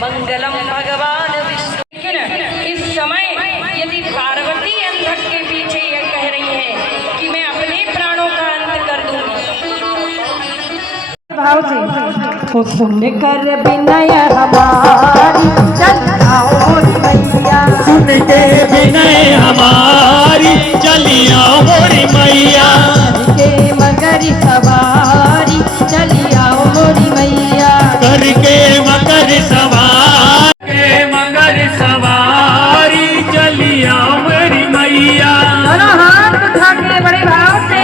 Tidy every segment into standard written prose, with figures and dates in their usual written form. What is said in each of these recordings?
मंगलम भगवान विष्णु। इस समय यदि पार्वती अंधक के पीछे यह कह रही है कि मैं अपने प्राणों का अंत कर दूंगी, भाव से तो सुन कर विनय हमारी चल आओ मोरी मैया, सुन के विनय हमारी चली आओ मोरी मैया, के मगर सवारी चली आओ मोरी मैया, करके मकर सवारी चली आओ मोरी मैया। दोनों हाथ उठा के बड़े भाव से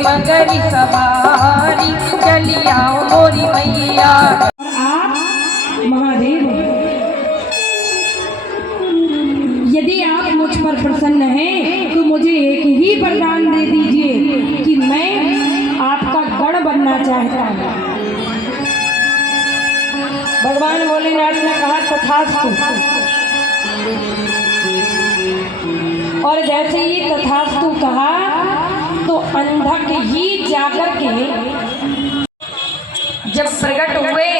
मगरी सवारी चली आओ मोरी मैया। आप महादेव, यदि आप मुझ पर प्रसन्न हैं तो मुझे एक ही वरदान दे दीजिए कि मैं आपका गण बनना चाहता हूँ। भगवान भोलेनाथ ने कहा तथास्तु, और जैसे ही तथास्तु कहा तो अंधक ही जाकर के जब प्रकट हुए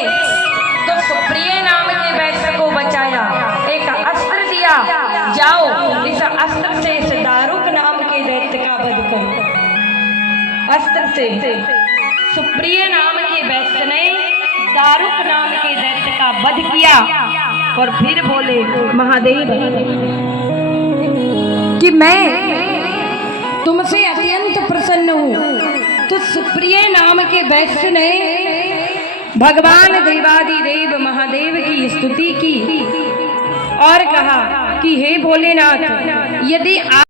तो सुप्रिय नाम के वैश्य को बचाया, एक अस्त्र दिया, जाओ इस अस्त्र से इस दारुक नाम के दैत्य का वध करो। अस्त्र से सुप्रिय नाम के वैश्य ने दारुक नाम के दैत्य का वध किया और फिर बोले महादेव कि मैं तुमसे अत्यंत प्रसन्न हूँ। तो सुप्रिय नाम के वैश्य ने भगवान देवादिदेव महादेव की स्तुति की और कहा कि हे भोलेनाथ, यदि आप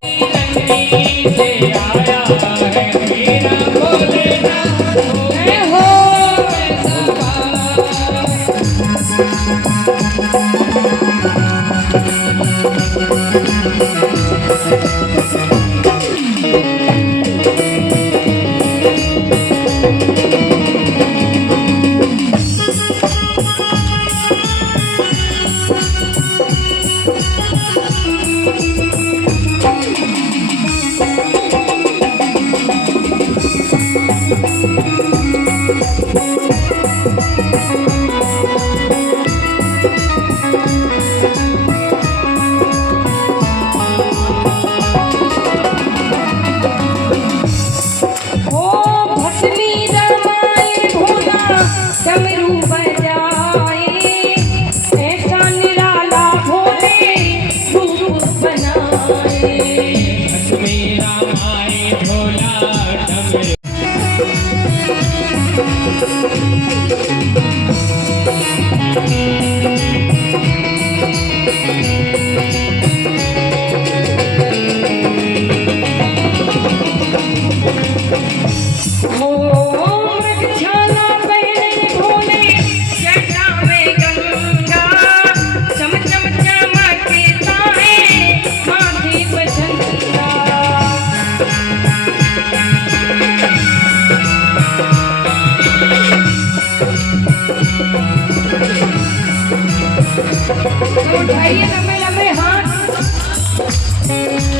उठाइए लंबे लंबे हाथ।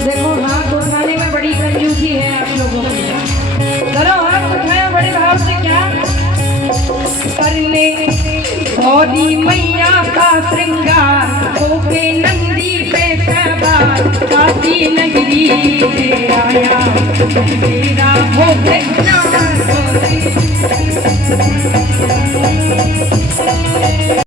देखो हाथ उठाने में बड़ी कंजूसी है आप लोगों की। करो हाथ उठाया बड़े भाव से, क्या करने गौरी मैया का श्रृंगार होके नंदी पे सवार, काशी नगरी से आया तेरा भोग